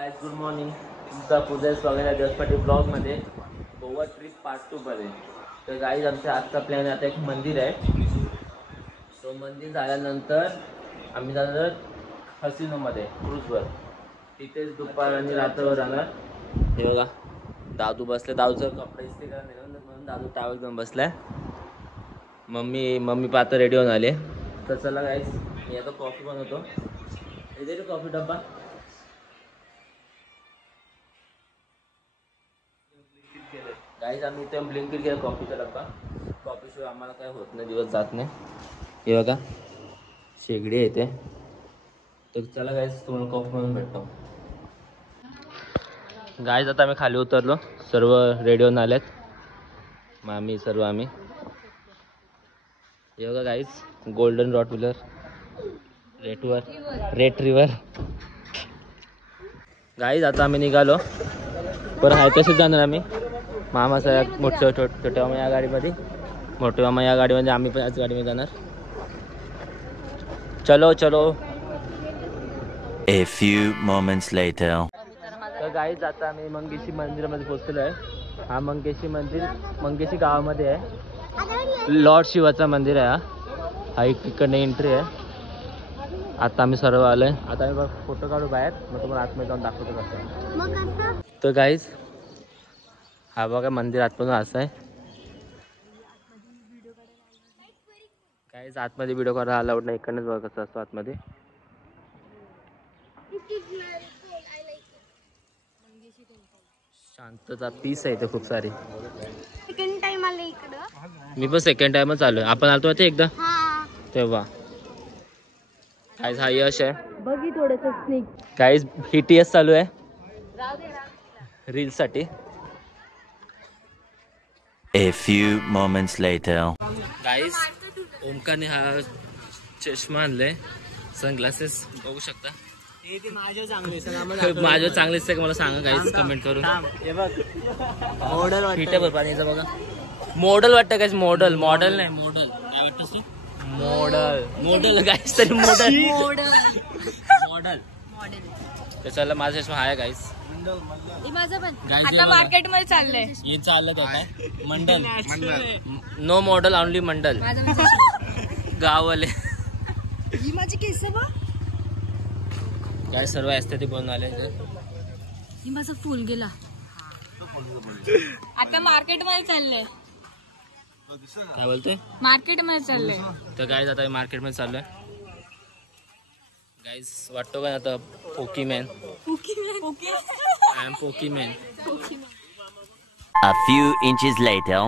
Guys good morning. तुमचं पुढे स्वागत आहे देशपाटी ब्लॉगमध्ये गोवा ट्रिप पार्ट 2 मध्ये. तर गाइस आमचा आजचा प्लॅन आता एक मंदिर आहे. तो मंदिर झाल्यानंतर आम्ही जाणार हसीनोमध्ये क्रूजवर. तिथेच दुपार आणि रात्रभर राहणार. हे बघा दादू बसले. दादूचं कपडे इस्त्री करायला निघालं म्हणून दादू टावल घेऊन बसलाय. मम्मी पाहता रेडी होऊन आले. तर चला गाइस मी आता कॉफी बनवतो. इथे कॉफी डब्बा. गाइस आम्ही इथे ब्लिंकिट केलं कॉफीचा डब्बा. कॉफीशिवाय आम्हाला काय होत नाही, दिवस जात नाही. हे बघा शेगडी येते. तर चला गाइस तुम्हाला कॉफी बनवून भेटतो. गाइस आता आम्ही खाली उतरलो. सर्व रेडी होऊन आलेत. मामी सर्व आम्ही. हे बघा गाइस गोल्डन रॉटविलर रेट्रिव्हर. गाइस आता आम्ही निघालो. पण हाय तसेच जाणार आम्ही. मामा साहेब छोटे मामा या गाडीमध्ये, मोठे मामा या गाडीमध्ये, आम्ही पण याच गाडीमध्ये जाणार. चलो. A few moments later. तर गाइस आता आम्ही मंगेशी मंदिरामध्ये पोहोचलो आहे. हा मंगेशी गावामध्ये आहे. लॉर्ड शिवाचं मंदिर आहे. हा इकडनं एंट्री आहे. आता आम्ही सर्व आलोय. आता आम्ही फोटो काढू बाहेर, मग तुम्हाला आतमध्ये जाऊन दाखवतो कसं. तर गाइस हा बघा मंदिर आतमधून असं आहे. गाइस आतमध्ये व्हिडिओ करायला अलाउड नाही. इकडनंच बघा कसं असतो आतमध्ये. शांतता पीस आहे इथे खूप सारी. सेकंड टाइम आले इकडं. मी पण सेकंड टाइमच आलोय. आपण आलतो ते एकदा तेव्हा. गाइस हा यश आहे. बघी थोडंसं स्नेक. गाइस BTS चालू आहे रील्स साठी. A few moments later. Guys ओमकारने हा चष्मा आणलाय, सनग्लासेस बघू शकता. माझं चांगले दिसतंय का मला सांगा गाइस कमेंट करून. मॉडेल फिटे पाणीचं बघा. मॉडेल वाटतं गाइस. मॉडेल नाही मॉडेल. काय वाटतंस तू? मॉडेल गाइस तरी मॉडेल. तर चला माझा चष्मा आहे गाइस. आता मार्केट मध्ये चाललंय. हे चाललं काय मंडल. नो मॉडेल ओनली मंडल. गाववाले ही माझी केस बघ. काय सर्व एस्थेटिक बनवून आले. ही माझं फुल गेला. आता मार्केट मध्ये चाललंय. काय बोलतोय? मार्केट मध्ये चाललंय. तर गाइस आता मार्केट मध्ये चाललोय. गाइस वाटतो का आता Pokemon. I am Pokemon. A few inches later.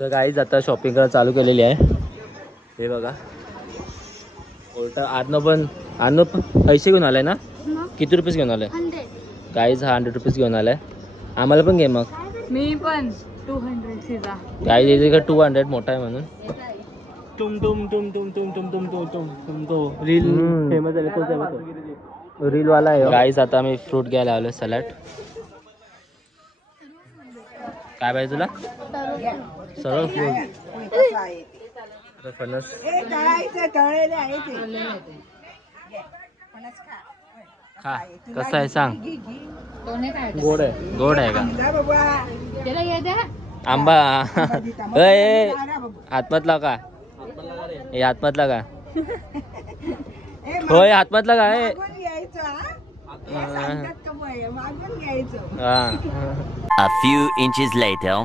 तर गाइस आता शॉपिंग करायला चालू केलेली आहे. हे बघा उलटा आजनं पण पैसे घेऊन आलाय ना. किती रुपीस घेऊन आलाय? गाइस हा 100 रुपीस घेऊन आलाय. आम्हाला पण घे मग. मी पण 200 सीधा. गाइस इथे का 200 मोठा आहे म्हणून. रील फेमस झाले तो रील वाला आहे. गाइस आता आम्ही फ्रूट घ्यायला आलोय. सॅलड. काय पाहिजे तुला? सर्व फ्रूट. फणस खा. कसं आहे सांग. गोड आहे का? आंबा. हातमतला का? हे हातमतला का? होय हातमतला का? A few inches later.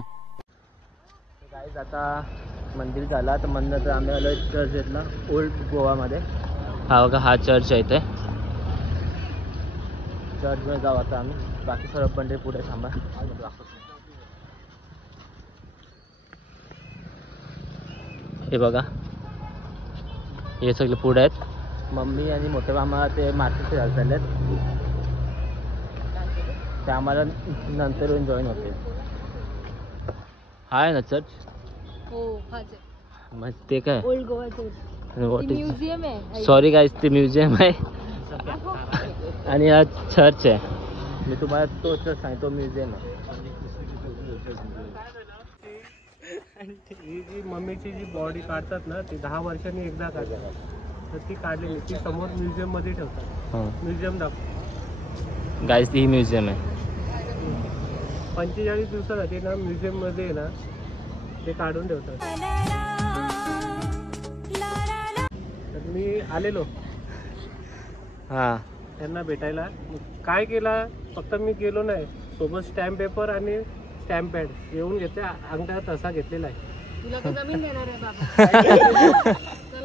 Guys आता मंदिर झाला. तर मंदिर आम्ही आलो चर्च घेतला ओल्ड गोवामध्ये. हा बघा हा चर्च आहे इथे. चर्चमध्ये जाऊ आता आम्ही. बाकी सर्व पंढरी पुढे थांबा. हे बघा हे सगळे पुढे आहेत. मम्मी आणि मोठे मामा ते मार्केटचे चाललेत. ते आम्हाला नंतर येऊन जॉईन होते. हा आहे ना चर्च. मग ते काय ओल्ड गोवा चर्च. म्युझियम आहे. सॉरी गाइस ते म्युझियम आहे आणि हा चर्च आहे. मी तुम्हाला तो चर्च सांगतो म्युझियम आहे. ही जी मम्मीची जी बॉडी काढतात ना ती 10 वर्षांनी एकदा काढतात. तर ती काढलेली ती समोर म्युझियम मध्ये ठेवतात. म्युझियम दाखव. गाईस ही म्युझियम आहे. 45 दिवसासाठी ना म्युझियम मध्ये ना ते काढून ठेवतात. तर मी आलेलो हां त्यांना भेटायला. काय केला, फक्त मी गेलो नाही, सोबत स्टॅम्प पेपर आणि स्टॅम्प पॅड येऊन घेते. अंगठा तसा घेतलेला आहे. तुला तर जमीन देणार आहे बाबा.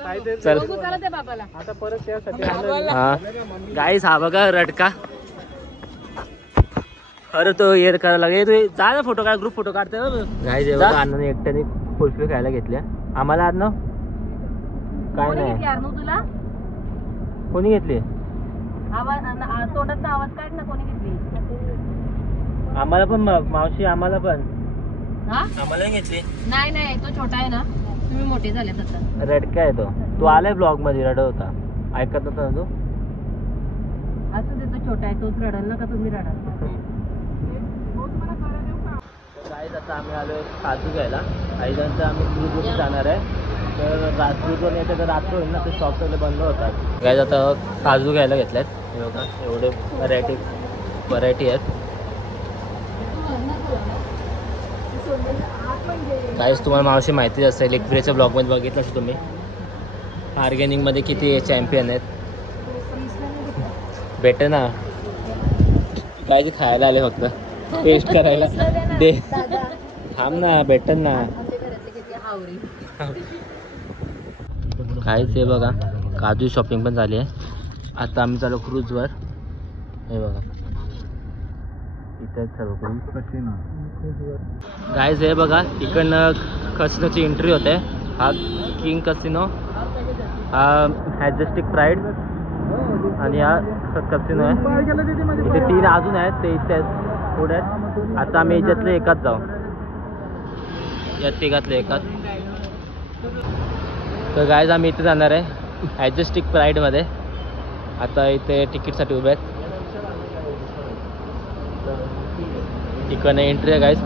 काहीतरी चल. बघू चला ते बाबाला. आता परत त्यासाठी आलो. हा गाईस हा बघा रटका. अरे तो येर करायला लागेल. तू जा ना फोटो काढ, ग्रुप फोटो काढते ना. गाईस एवढं अण्णाने एकट्याने कुल्फी खायला घेतल्या. आम्हाला अण्णा काय नाही. तुला कोणी घेतली? आवाज तोंडाचा आवाज काढ ना. कोणी घेतली? आम्हाला पण मावशी, आम्हाला पण. हा आम्हाला घेतली. नाही नाही तो छोटा आहे ना. तुम्ही मोठे झाले आता. रडका आहे तो. तू आलाय ब्लॉग मध्ये रडत होता. ऐकत नव्हता ना तू. असं ते तो छोटा आहे. तोच रडाल ना का तुम्ही रडाल? गाईस आता आम्ही आलोय काजू घ्यायला. आईनंतर आम्ही क्रूजवर जाणार आहे. तर क्रूजवर यायचं तर रात्र होईल ना, ते शॉप सगळे बंद होतात. गाईस आता काजू घ्यायला घेतल्यात. हे बघा एवढे व्हरायटी आहेत. गाईस तुम्हाला मावशी माहितीच असेल, एकप्रियच्या ब्लॉगमध्ये बघितलं असेल तुम्ही, ऑर्गॅनिकमध्ये किती चॅम्पियन आहेत. भेटे ना काय खायला आले फक्त टेस्ट करायला. दे थांब ना, भेटन ना. काहीच हे बघा काजू शॉपिंग पण झाली आहे. आता आम्ही चालू क्रूजवर. हे बघा इथे सर्व गाईज. हे बघा इकडनं कसिनोची एंट्री होते. हा किंग कसिनो, हा मॅजेस्टिक प्राईड आणि हा कसिनो आहे. इथे 3 अजून आहेत, ते इथे आहेत पुढे आहेत. आता आम्ही याच्यातले एकात जाऊ. या तिघातले एकात. तर गाईज आम्ही इथे जाणार आहे मॅजेस्टिक प्राईडमध्ये. आता इथे तिकीटसाठी उभे आहेत. इकडनं एंट्री आहे गाईज.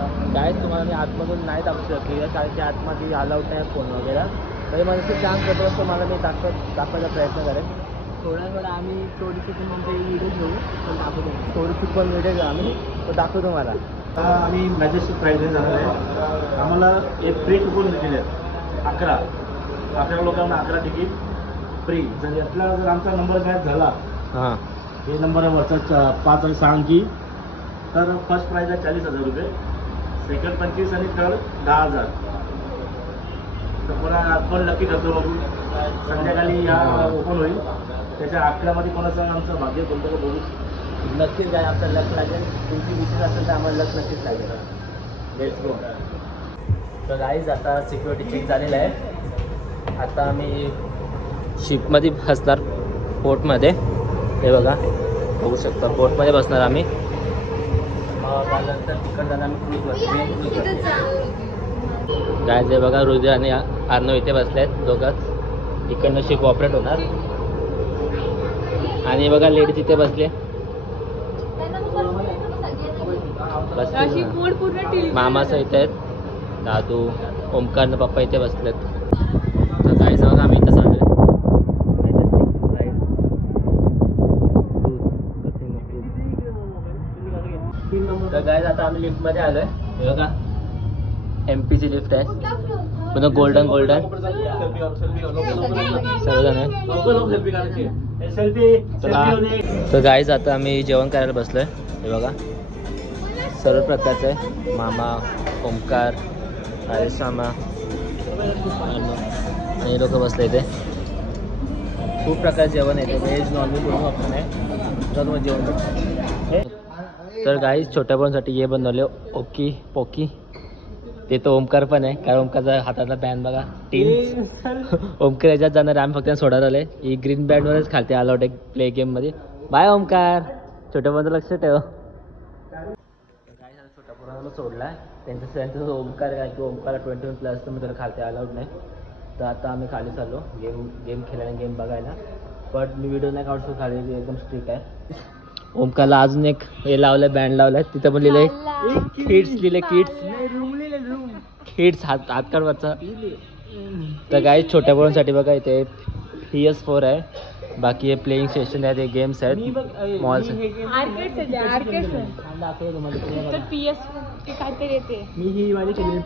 तुम्हाला मी आतमधून नाही दाखवू शकली कारण की आतमध्ये अलाउड नाही फोन वगैरे. तरी मला ते काम करतो असतो, मला मी दाखवायचा प्रयत्न करेन. थोडा आम्ही थोडीशी म्हणजे व्हिडिओ घेऊ, पण दाखवतो. थोडीशी पण व्हिडिओ घेऊ आम्ही, तो दाखवतो मला. आम्ही मॅजेस्टिक प्राईजने जाणार आहे. आम्हाला एक फ्री कुपन दिलेले आहेत. 11 लोकांना 11 तिकीट फ्री. जर यातला जर आमचा नंबर मॅच झाला, हां हे नंबर आहे वरचा 5 आणि 6 अंकी, तर फर्स्ट प्राईज आहे 40,000 रुपये, सेकंड 25 आणि थर्ड 10,000. तर कोणा आपण नक्की करतो बघू. संध्याकाळी या ओपन होईल. त्याच्या 11मध्ये कोणाचं आमचं भाग्य कोणतं बघू. नक्कीच काय आमचं लक लागेल. तुमची विचार असेल तर आम्हाला लक नक्कीच लागेल. Let's go. तर गाईज आता सिक्युरिटी चेक झालेला आहे. आता आम्ही शिपमध्ये बसणार, पोर्टमध्ये. हे बघा बघू शकता, पोर्टमध्ये बसणार आम्ही. मग नंतर तिकडं जाणार आम्ही क्रूजवर. गाईज हे बघा हृदय आणि अर्णव इथे बसले आहेत दोघंच. इकडनं शिप ऑपरेट होणार. आणि बघा लेडीज इथे बसले. मामाचं इथे आहेत, दादू, ओमकारनं पप्पा इथे बसलेत. तर काही जाऊन आम्ही इथं चालू आहे. तर गाईज आता आम्ही लिफ्टमध्ये आलोय. हे बघा MPची लिफ्ट आहे. पुन्हा गोल्डन सर्वजण आहे. तर गाईज आता आम्ही जेवण करायला बसलोय. हे बघा सर्व प्रकारचं आहे. मामा, ओमकार, आयुष्यामा आणि हे लोक बसले इथे. खूप प्रकारचं जेवण आहे. व्हेज नॉनव्हेज दोन्ही ऑप्शन आहे. तर मग जेवण. तर गाईज छोट्या पोरांसाठी हे बनवले ओकी पोकी. ते तो ओमकार पण आहे, कारण ओमकारचा हातातला बँड बघा टीम. ओमकार याच्यात जाणार आहे. आम्ही फक्त सोडायला आले. ही ग्रीन बँडवरच खालते अलाउड आहे प्ले गेममध्ये. बाय ओमकार. छोट्या पोरांचं लक्ष ठेव. छोट्या पोरांना सोडला आहे. त्यांचं ओमकार काय की ओमकारला 21+ तर मग त्याला खालते अलाउड नाही. तर आता आम्ही खाली चाललो गेम खेळायला, गेम बघायला. बट मी व्हिडिओ नाही काढू शकतो, खाली एकदम स्ट्रिक्ट आहे. ओमकारला अजून एक हे लावलं, बँड लावलाय. तिथं पण लिहिलंय किड्स, लिहिले किड्स हात काढवायचा. तर काही छोट्या पोरांसाठी बघा इथे PS4 आहे. बाकी हे प्लेइंग स्टेशन आहेत, हे गेम्स आहेत, मॉल्स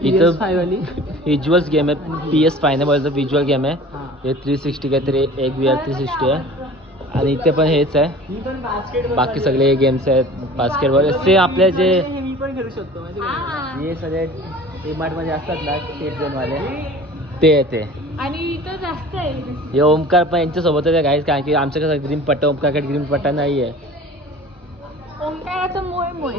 इथं विज्युअल्स गेम आहे. PS5 बोलतो विज्युअल गेम आहे. हे 360 काहीतरी एक VR 360 आहे. आणि इथे पण हेच आहे, बाकी सगळे गेम्स आहेत. बास्केटबॉल ते आपले जे हे सगळे डीमार्ट मध्ये असतात ना स्टेट झोनवाले ते येते. आणि इथं जास्त आहे. हे ओमकार पण यांच्यासोबतच आहे गाईज, कारण की आमच्या कसं ग्रीन पट्टा, ओमकारकडे ग्रीन पट्टा नाही आहे. ओंकाराचं मोय मोय.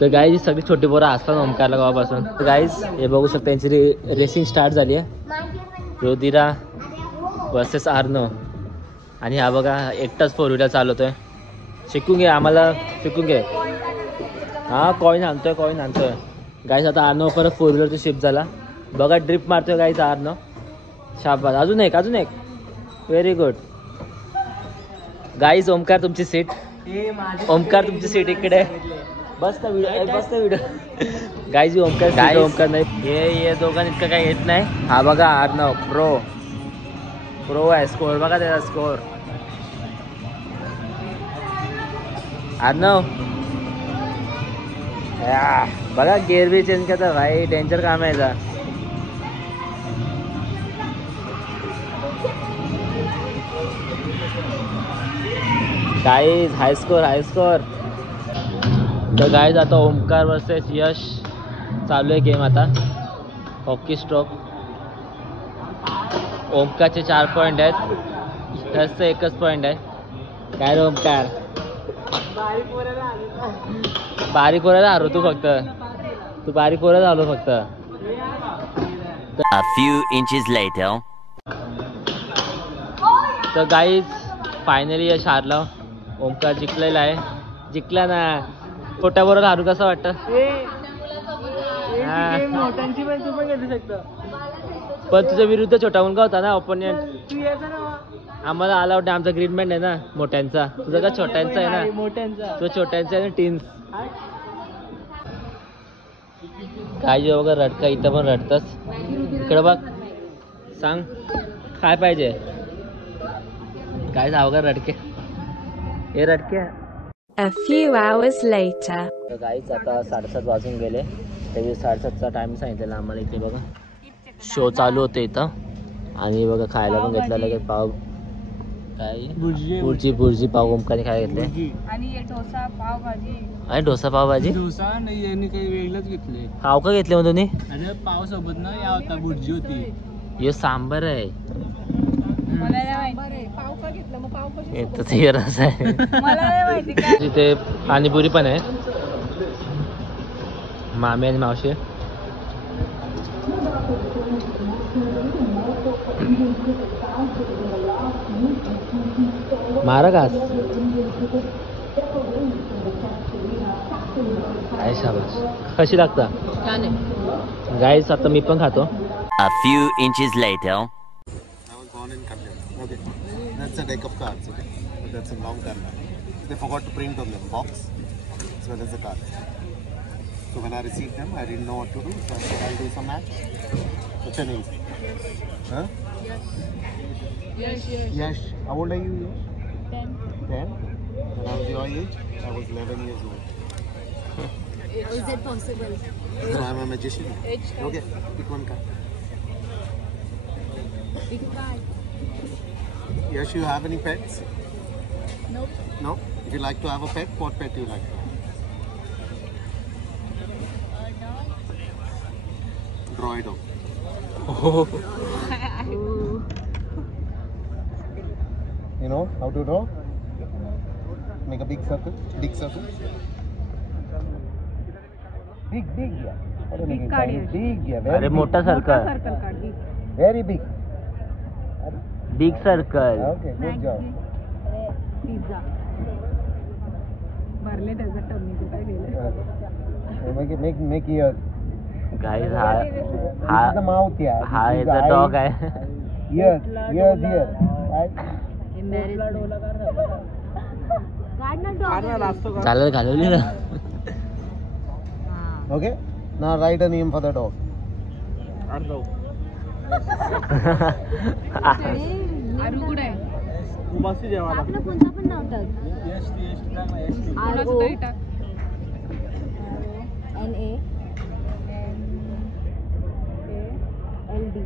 तर गाईज सगळी छोटी पोरं असतात ओमकारला गावापासून. तर गाईज हे बघू शकता यांची रेसिंग स्टार्ट झाली आहे. रुधिरा वर्सेस आर्नो. आणि हा बघा एकटाच 4 व्हीलर चालवतोय. शिकून घे, आम्हाला शिकून घे. हा कॉईन आणतोय गाईज. आता आर्नो परत 4 व्हीलरचा शिफ्ट झाला. बघा ड्रिप मारतोय गाईज आर्नो. शाबास. अजून एक व्हेरी गुड गाईज. ओमकार तुमची सीट, ओमकार तुमची सीट इकडे. बस ना व्हिडिओ गाईज. ओमकार नाही, हे दोघांनी इतकं काही येत नाही. हा बघा आर्नो प्रो आहे. स्कोअर बघा त्याचा स्कोअर. आर्नो बघा गेअर बी चेंज करता भाई, डेंजर काम आहे याचा. Guys hi score. तर गाईज आता ओमकार वर्सेस यश चालू आहे गेम आता. Hockey stroke. ओमकारचे 4 पॉईंट आहेत, यशचं 1च पॉईंट आहे. काय रे ओमकार, बारीक पोराला हरव तू फक्त. तू बारीक पोराला हरव फक्त. A few inches later. तर गाईज फायनली यश हारला. ओमकार जिंकलेला आहे. जिंकला ना. छोट्या बरोबर हारू कसं वाटतं? मोठ्यांची पण तू पण घेऊ शकतो. पण तुझ्या विरुद्ध छोटा मुलगा होता ना ओपोनेंट. आम्हाला अलाउड नाही, आमचा ग्रीनमॅन आहे ना मोठ्यांचा. तुझा का छोट्यांचा आहे ना. मोठ्यांचा तो छोट्यांचा आहे ना टीन्स. काय जे वगैरे रडका, इथं पण रडतस. इकडं बघ, सांग काय पाहिजे. काय वगैरे रडके, हे रडके. A few hours later. तर गाईच आता 7:30 वाजून गेले. तरी 7:30चा टाइम सांगितलेला आम्हाला. इथे बघा शो चालू होते इथं. आणि बघा खायला पण घेतला लगेच पाव. काय बुर्जी पाव ओमकारने खायला घेतले. आणि डोसा पावभाजी. आणि डोसा पावभाजी. डोसा नाही, यांनी काही वेगळंच घेतले. पाव का घेतले मग तुम्ही? अरे पाव सोबत ना या होता बुर्जी होती. हे सांबर आहे. मला नाही माहिती पाव का घेतला. मग पाव कशी येतं ते रस आहे. मला नाही माहिती काय. तिथे पाणीपुरी पण आहे. मामी आणि मावशी. मारा घास. काय शाबास. कशी लागता? छान आहे. गाईस आता मी पण खातो. A few inches later. I was born in Kalyan. Okay. That's a deck of cards, okay? But that's a long card. They forgot to print on them box as well as the card. So when I received them, I didn't know what to do. So I said, I'll do some match. What's your name? Huh? Yash. How old are you, Yash? 10. 10? When I was your age, I was 11 years old. Is it possible? So I'm a magician. Okay, pick one card. Big card. Yash, you have any pets? Nope. No? If you like to have a pet, what pet do you like? Draw it out. You know how to draw? Make a big circle. Big circle. Big, yeah. What Big card, Yash. Big, yeah. अरे मोठा circle. Circle काढ. Very big. Big circle. Okay, good job. Pizza भरले त्याचं tummy. तू काय केलं? Make ears. Guys This is the mouth, yeah. हा This is याचा the dog eye. आहे. Ears. Right? चालेल घालवली ना. Okay. Now write a name for the dog. आरू कुठे आहे उपाशी जेवायला आपलं कोणतं पण नाव टाक RO NALD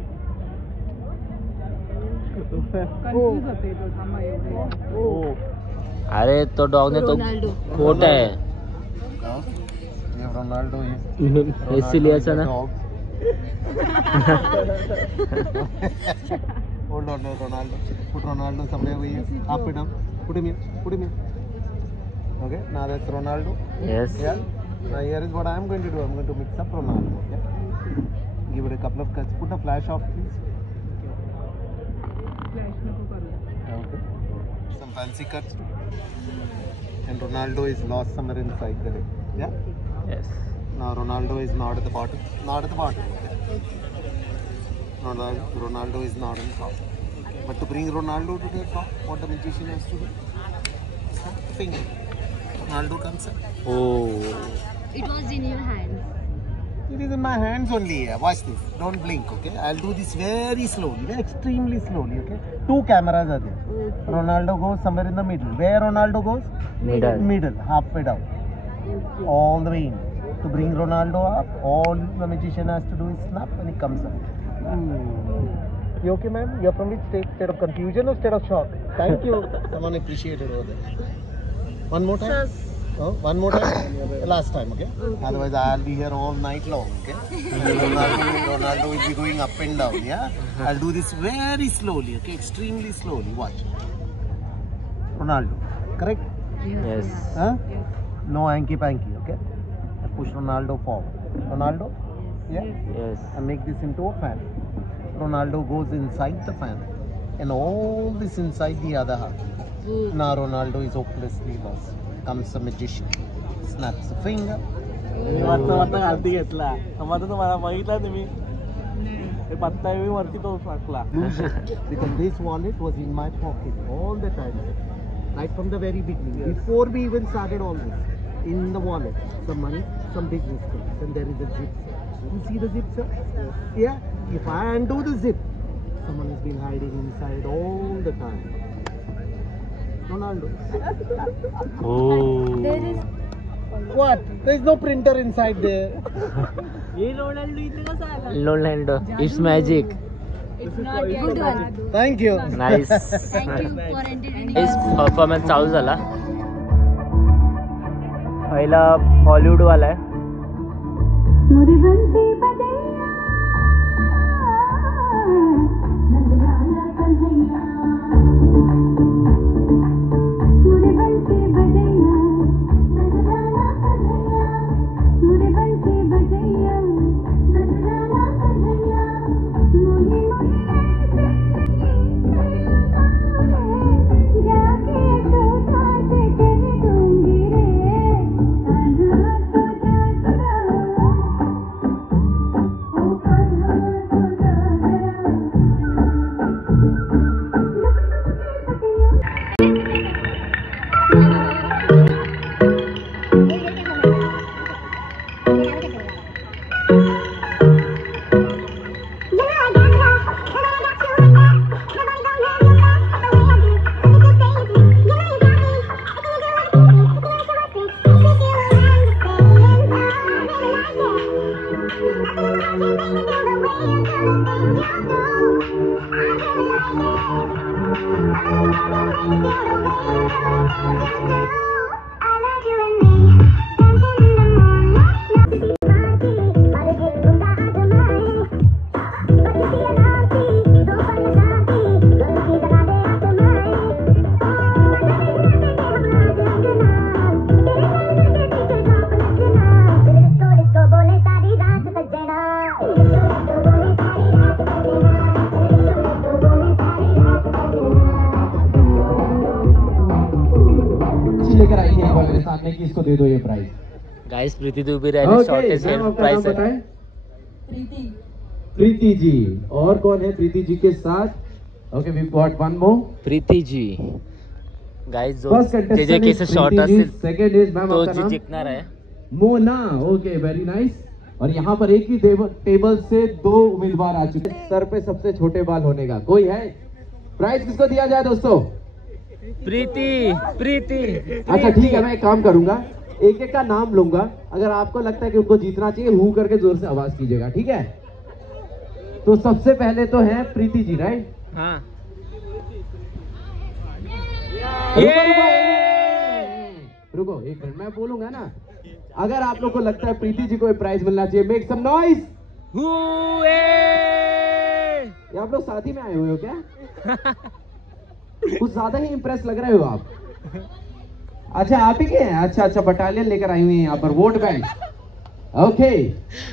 अरे तो डॉग ने तो रोनाल्डो कोट आहे ये रोनाल्डो है इसीलिए ना Hold on, Ronaldo. Put Ronaldo somewhere over here. Up and down. Put him here. Put him here. Okay. Now that's Ronaldo. Yes Yeah. Now here is what I am going to do. I'm going to mix up Ronaldo. Yeah. Give it a couple of cuts. Put a flash off, please. Okay. Some fancy cuts. And Ronaldo is lost somewhere inside the ring. Yeah. Yes Now Ronaldo is not at the bottom. Not at the bottom. Ronaldo is not on top. But to bring Ronaldo to the top, what the magician has to do? Snap the finger. Ronaldo comes up. Oh It was in your hands. It is in my hands only. Watch this. Don't blink, okay? I'll do this very slowly, extremely slowly, okay? Two cameras are there. Ronaldo goes somewhere in the middle. Where Ronaldo goes? Middle Middle, halfway down. All the way in. To bring Ronaldo up, all the magician has to do is snap and he comes up. You okay, ma'am? You're from which state? State of confusion or state of shock? Thank you. Someone appreciated over there. One more time? Oh, one more time? The last time, okay? Otherwise, I'll be here all night long, okay? Ronaldo will be going up and down, yeah? I'll do this very slowly, okay? Extremely slowly. Watch. Ronaldo. Correct? Yes Huh? No hanky panky, okay? I push Ronaldo forward. Ronaldo? Yeah? Yes I make this into a fan. Ronaldo goes inside the fan and all this inside the other half. Now Ronaldo is hopelessly lost. Comes a magician, snaps a finger. घालती घेतला माझं तुम्हाला बघितला तुम्ही हे पत्ता मी वरती तो टाकला Lose it. Because this wallet was in my pocket all the time. Right from the very beginning. Before we even started all this. In the wallet, some money, some business things. And there is a zip. You see the zip, sir? Yeah? If I undo the zip, someone has been hiding inside all the time. Ronaldo. There is What? There is no printer inside there. हे Ronaldo इथे कसा आला लोलँडो it's magic it's not yet good one. Thank you. Nice Thank you for entertaining इस us. Performance चालू झाला पहिला Hollywood वाला आहे लेकर आई है मेरे सामने कि इसको दे दो ये प्राइस। गाइस प्रीति दुबे राहिली शॉर्टेस्ट प्राइस आहे प्रीति जी और कौन है प्रीति जी के साथ? Okay we got one more Preeti ji guys जो फर्स्ट जे कंटेस्टेंट केस शॉर्ट असेल सेकंड इज मैम तो आपका जी नाम जिंकणार आहे मोना। Okay very nice. और यहाँ पर एक ही टेबल से दो उम्मीदवार आ चुके हैं। सर पे सबसे छोटे बाल होने का कोई है? प्राइस किसको दिया जाए दोस्तों? प्रीति प्रीति अच्छा ठीक है, मैं एक काम करूंगा, एक एक का नाम लूंगा, अगर आपको लगता है कि उनको जीतना चाहिए हू करके जोर से आवाज कीजिएगा, ठीक है? तो सबसे पहले तो है प्रीति जी, राइट? हाँ। रुको एक मिनट, मैं बोलूंगा ना, अगर आप लोग को लगता है प्रीति जी को प्राइज मिलना चाहिए, मेक सम नॉइज। ये आप लोग साथ ही में आए हुए हो क्या? कुछ ज्यादा ही इंप्रेस लग रहे हो आप। अच्छा आप ही के हैं? अच्छा अच्छा, बटालियन लेकर आई हुई है यहाँ पर, वोट बैंक। ओके,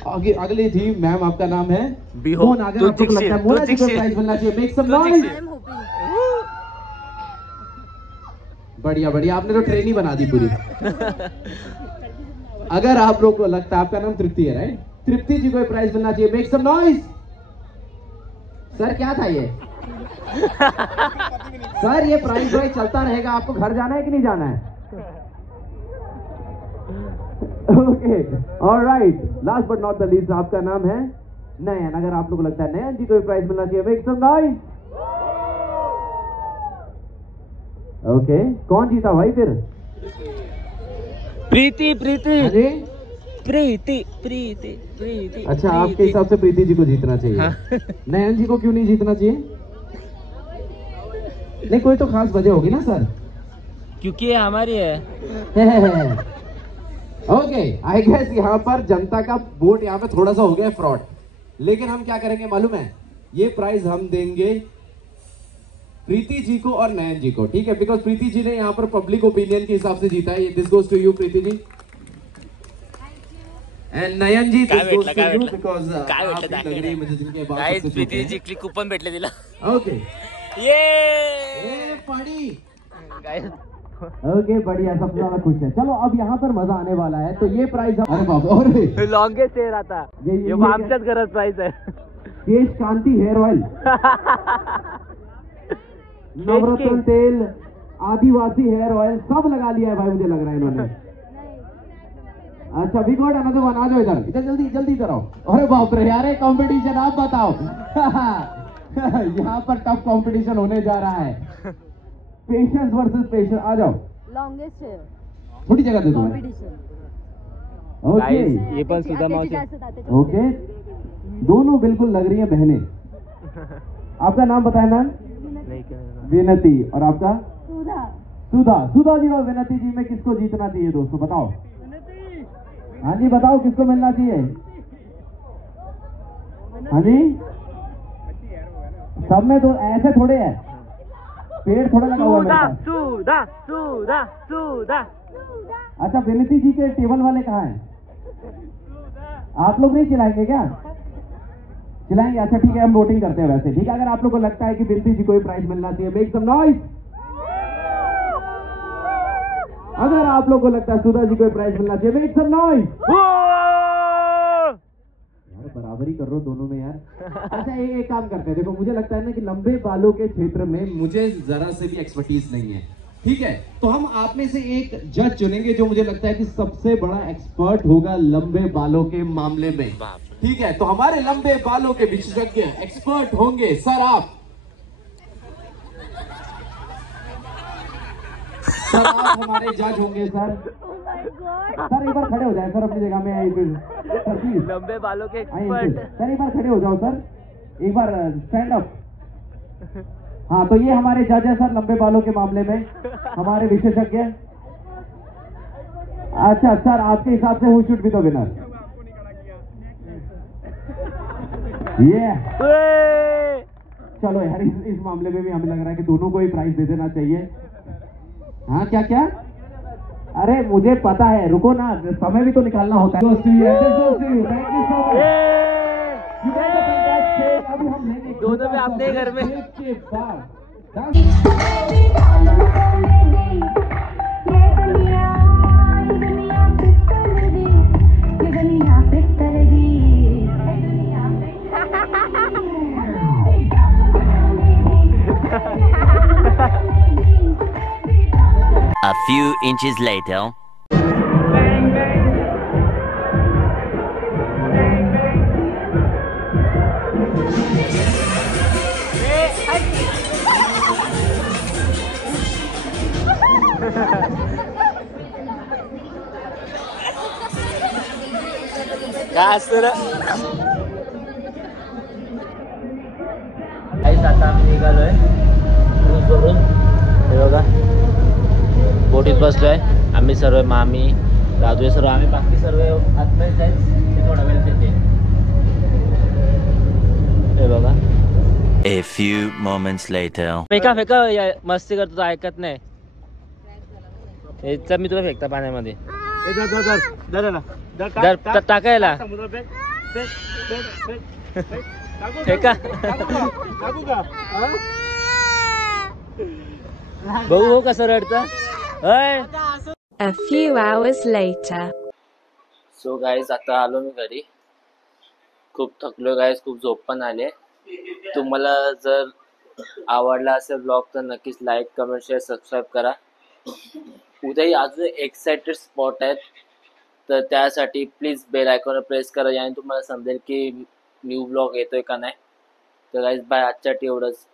आगे अगली थी मैम, आपका नाम है कौन? अगर आपको लगता है मोना जी को प्राइज मिलना चाहिए, मेक सम नॉइज। बढ़िया बढ़िया, आपने तो ट्रेनिंग बना दी पूरी। अगर आप लोग को लगता है, आपका नाम तृप्ति है राइट? तृप्ति जी को प्राइज मिलना चाहिए, मेक सम नॉइज। सर क्या था ये? सर ये प्राइज वाइज चलता रहेगा, आपको घर जाना है कि नहीं जाना है? Okay alright, last but not the least, आपका नाम है नयन। अगर आप लोग को लगता है नयन जी को प्राइज मिलना चाहिए, मेक सम नॉइज। ओके, कौन जीता भाई फिर? प्रीति प्रीति अरे प्रीति प्रीति प्रीति। अच्छा, आपके हिसाब से प्रीति जी को जीतना चाहिए। हाँ। नयन जी को क्यों नहीं जीतना चाहिए? नहीं, कोई तो खास वजह होगी ना सर? क्योंकि ये हमारी है। ओके, आई गेस यहाँ पर जनता का वोट यहाँ पे थोड़ा सा हो गया फ्रॉड, लेकिन हम क्या करेंगे मालूम है? ये प्राइज हम देंगे प्रीति जी को और नयन जी को, ठीक है? बिकॉज प्रीति जी ने यहाँ पर पब्लिक ओपिनियन के हिसाब से जीता है। This goes to you Preeti ji, and Nayan ji this goes to you because आप लग रही है मुझे जिनके बात guys Preeti ji click coupon भेटले दिला। ओके ये पड़ी गाइस ओके बढ़िया, सबसे ज्यादा खुश है। चलो अब यहाँ पर मजा आने वाला है, तो ये प्राइज, अरे बाप, और लॉन्गेस्ट हेयर आता ये आमच्याच घरात प्राइस है। केश कांति हेयर ऑयल, नवरत्न तेल, आदिवासी हेयर ऑयल, सब लगा लिया है भाई, मुझे लग रहा है इन्होंने। अच्छा वी गॉट अनदर वन, आ जाओ इधर इधर, जल्दी जल्दी इधर आओ। अरे बाप रे यार, कंपटीशन आप बताओ। यहाँ पर टफ कंपटीशन होने जा रहा है, पेशेंस वर्सेस पेशेंस। आ जाओ, लॉन्गेस्ट है थोड़ी जगह दे दो। ओके ये पण सुधा मावशी। ओके, दोनों बिल्कुल लग रही है बहनें। आपका नाम बताए मैम? विनती, और आपका? सुधा। सुधा, सुधा जी और विनती जी में किसको जीतना चाहिए दोस्तों, बताओ? हाँ जी बताओ, किसको मिलना चाहिए? हाँ जी, सब में तो ऐसे थोड़े है, पेड़ थोड़ा लगा हुआ है। सुधा सुधा सुधा। अच्छा विनती जी के टेबल वाले कहाँ हैं? आप लोग नहीं चिल्लाएंगे क्या? चिल्लाएंगे? अच्छा ठीक है, हम वोटिंग करते हैं वैसे, ठीक है? अगर आप लोग को लगता है कि विनती जी को प्राइज मिलना चाहिए, मेक सम नॉइज। अगर आप लोग को लगता है सुधा जी को प्राइज मिलना चाहिए, मेक सम नॉइज। यार बराबरी कर रहे हो दोनों में यार। अच्छा एक काम करते हैं, देखो मुझे लगता है ना कि लंबे बालों के क्षेत्र में मुझे जरा से भी एक्सपर्टीज नहीं है, ठीक है? तो हम आप में से एक जज चुनेंगे जो मुझे लगता है कि सबसे बड़ा एक्सपर्ट होगा लंबे बालों के मामले में, ठीक है? तो हमारे लंबे बालों के विशेषज्ञ एक्सपर्ट होंगे सर आप। सर आप हमारे जज होंगे सर। सर एक बार खड़े हो जाए सर अपनी जगह में, सर प्लीज। लंबे बालों के एक्सपर्ट सर एक बार खड़े हो जाओ सर, एक बार स्टैंड अप। हाँ तो ये हमारे जज है सर लंबे बालों के मामले में, हमारे विशेषज्ञ। अच्छा सर आपके हिसाब से हु शुड बी द विनर? ये चलो यार, इस मामले में भी हमें लग रहा है कि दोनों को ही प्राइज दे देना चाहिए। हाँ क्या क्या? अरे मुझे पता है, रुको ना, समय भी तो निकालना होता है। अभी हम लेंगे दोनों में अपने घर में A few inches later. काय असतं रे? आता आम्ही निघालोय क्रूज वरून. हे बघा बोटीत बसलोय आम्ही सर्व, मामी दादू सर्व, आम्ही बाकी सर्व आतमध्येच आहेत. ते थोडा वेळ तिथे. हे बघा A few moments later. फेका फेका मस्ती करतो तो ऐकत नाही. चल मी तुला फेकता पाण्यामध्ये. टाकायला फेका. बघू हो कसं रडतं. A few hours later. So guys आता आलो मी घरी. खूप थकलो गाईज, खूप झोप पण आले. तुम्हाला जर आवडला असेल ब्लॉग तर नक्कीच लाईक, कमेंट, शेअर, सबस्क्राईब करा. उद्याही अजून एक्साइटेड स्पॉट आहेत, तर त्यासाठी प्लीज बेल आयकॉनवर प्रेस करा, याने तुम्हाला समजेल की न्यू ब्लॉग येतोय का नाही. तर गाईज बाय, आजच्यासाठी एवढंच.